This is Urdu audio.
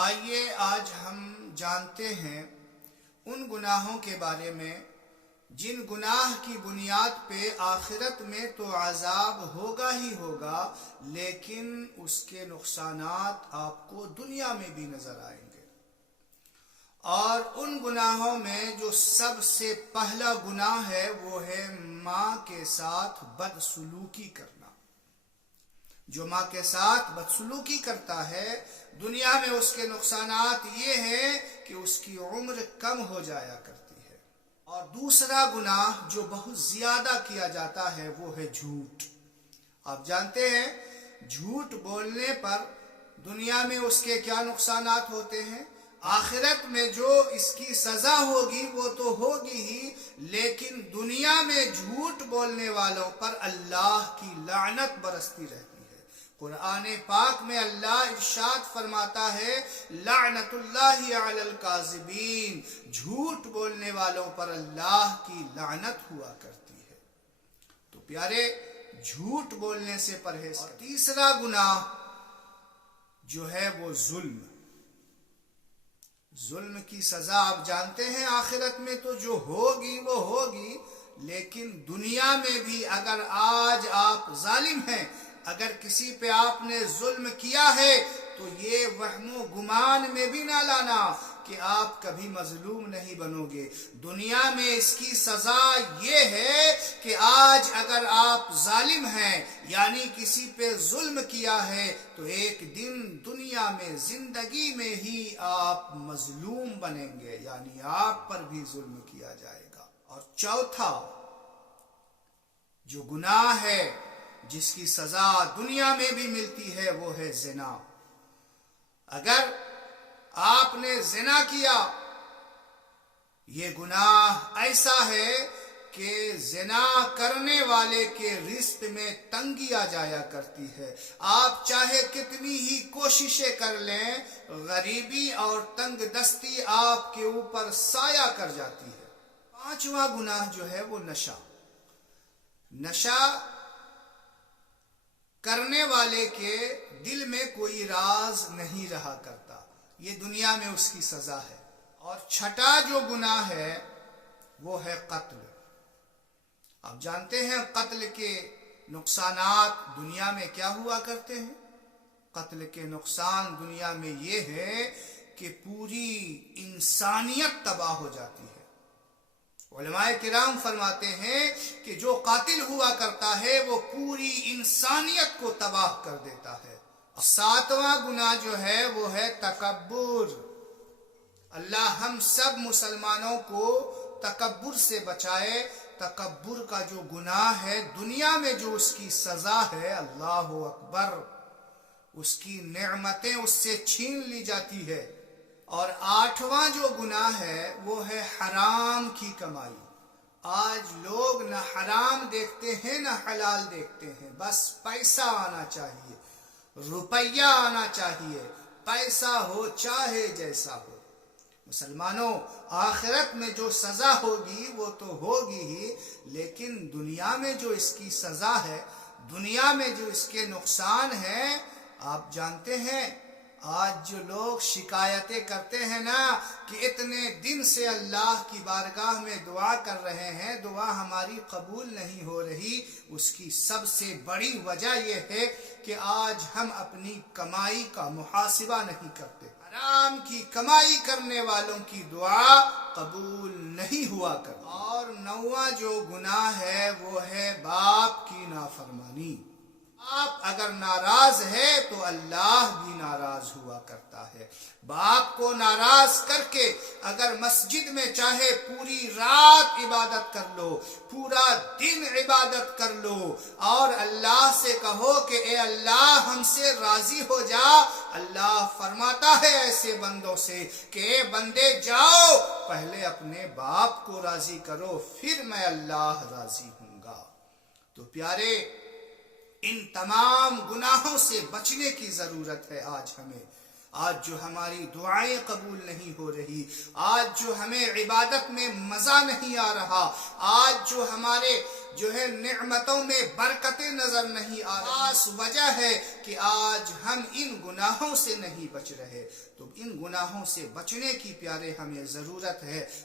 آئیے آج ہم جانتے ہیں ان گناہوں کے بارے میں جن گناہ کی بنیاد پہ آخرت میں تو عذاب ہوگا ہی ہوگا، لیکن اس کے نقصانات آپ کو دنیا میں بھی نظر آئیں گے۔ اور ان گناہوں میں جو سب سے پہلا گناہ ہے وہ ہے ماں کے ساتھ بدسلوکی کرنا۔ جو ماں کے ساتھ بدسلوکی کرتا ہے دنیا میں اس کے نقصانات یہ ہیں کہ اس کی عمر کم ہو جایا کرتی ہے۔ اور دوسرا گناہ جو بہت زیادہ کیا جاتا ہے وہ ہے جھوٹ۔ آپ جانتے ہیں جھوٹ بولنے پر دنیا میں اس کے کیا نقصانات ہوتے ہیں۔ آخرت میں جو اس کی سزا ہوگی وہ تو ہوگی ہی، لیکن دنیا میں جھوٹ بولنے والوں پر اللہ کی لعنت برستی رہتی ہے۔ قرآن پاک میں اللہ ارشاد فرماتا ہے لعنت اللہ علی الکاذبین، جھوٹ بولنے والوں پر اللہ کی لعنت ہوا کرتی ہے۔ تو پیارے، جھوٹ بولنے سے پرہیز کریں۔ اور تیسرا گناہ جو ہے وہ ظلم۔ ظلم کی سزا آپ جانتے ہیں آخرت میں تو جو ہوگی وہ ہوگی، لیکن دنیا میں بھی اگر آج آپ ظالم ہیں، اگر کسی پہ آپ نے ظلم کیا ہے تو یہ وہم و گمان میں بھی نہ لانا کہ آپ کبھی مظلوم نہیں بنو گے۔ دنیا میں اس کی سزا یہ ہے کہ آج اگر آپ ظالم ہیں یعنی کسی پہ ظلم کیا ہے تو ایک دن دنیا میں زندگی میں ہی آپ مظلوم بنیں گے، یعنی آپ پر بھی ظلم کیا جائے گا۔ اور چوتھا جو گناہ ہے جس کی سزا دنیا میں بھی ملتی ہے وہ ہے زنا۔ اگر آپ نے زنا کیا، یہ گناہ ایسا ہے کہ زنا کرنے والے کے رزق میں تنگی آ جایا کرتی ہے۔ آپ چاہے کتنی ہی کوششیں کر لیں، غریبی اور تنگ دستی آپ کے اوپر سایہ کر جاتی ہے۔ پانچواں گناہ جو ہے وہ نشہ۔ نشہ کرنے والے کے دل میں کوئی راز نہیں رہا کرتا، یہ دنیا میں اس کی سزا ہے۔ اور چھٹا جو گناہ ہے وہ ہے قتل۔ آپ جانتے ہیں قتل کے نقصانات دنیا میں کیا ہوا کرتے ہیں۔ قتل کے نقصان دنیا میں یہ ہے کہ پوری انسانیت تباہ ہو جاتی ہے۔ علماء کرام فرماتے ہیں کہ جو قاتل ہوا کرتا ہے وہ پوری انسانیت کو تباہ کر دیتا ہے۔ ساتواں گناہ جو ہے وہ ہے تکبر۔ اللہ ہم سب مسلمانوں کو تکبر سے بچائے۔ تکبر کا جو گناہ ہے دنیا میں جو اس کی سزا ہے، اللہ اکبر، اس کی نعمتیں اس سے چھین لی جاتی ہے۔ اور آٹھواں جو گناہ ہے وہ ہے حرام کی کمائی۔ آج لوگ نہ حرام دیکھتے ہیں نہ حلال دیکھتے ہیں، بس پیسہ آنا چاہیے، روپیہ آنا چاہیے، پیسہ ہو چاہے جیسا ہو۔ مسلمانوں، آخرت میں جو سزا ہوگی وہ تو ہوگی ہی، لیکن دنیا میں جو اس کی سزا ہے، دنیا میں جو اس کے نقصان ہیں، آپ جانتے ہیں آج جو لوگ شکایتیں کرتے ہیں نا کہ اتنے دن سے اللہ کی بارگاہ میں دعا کر رہے ہیں، دعا ہماری قبول نہیں ہو رہی، اس کی سب سے بڑی وجہ یہ ہے کہ آج ہم اپنی کمائی کا محاسبہ نہیں کرتے۔ حرام کی کمائی کرنے والوں کی دعا قبول نہیں ہوا کرتی۔ اور نواں جو گناہ ہے وہ ہے باپ کی نافرمانی۔ باپ اگر ناراض ہے تو اللہ بھی ناراض ہوا کرتا ہے۔ باپ کو ناراض کر کے اگر مسجد میں چاہے پوری رات عبادت کر لو، پورا دن عبادت کر لو، اور اللہ سے کہو کہ اے اللہ ہم سے راضی ہو جا، اللہ فرماتا ہے ایسے بندوں سے کہ اے بندے جاؤ پہلے اپنے باپ کو راضی کرو، پھر میں اللہ راضی ہوں گا۔ تو پیارے، ان تمام گناہوں سے بچنے کی ضرورت ہے آج ہمیں۔ آج جو ہماری دعائیں قبول نہیں ہو رہی، آج جو ہمیں عبادت میں مزہ نہیں آ رہا، آج جو ہمارے نعمتوں میں برکتیں نظر نہیں آ رہی، خاص وجہ ہے کہ آج ہم ان گناہوں سے نہیں بچ رہے۔ تو ان گناہوں سے بچنے کی پیارے ہمیں ضرورت ہے۔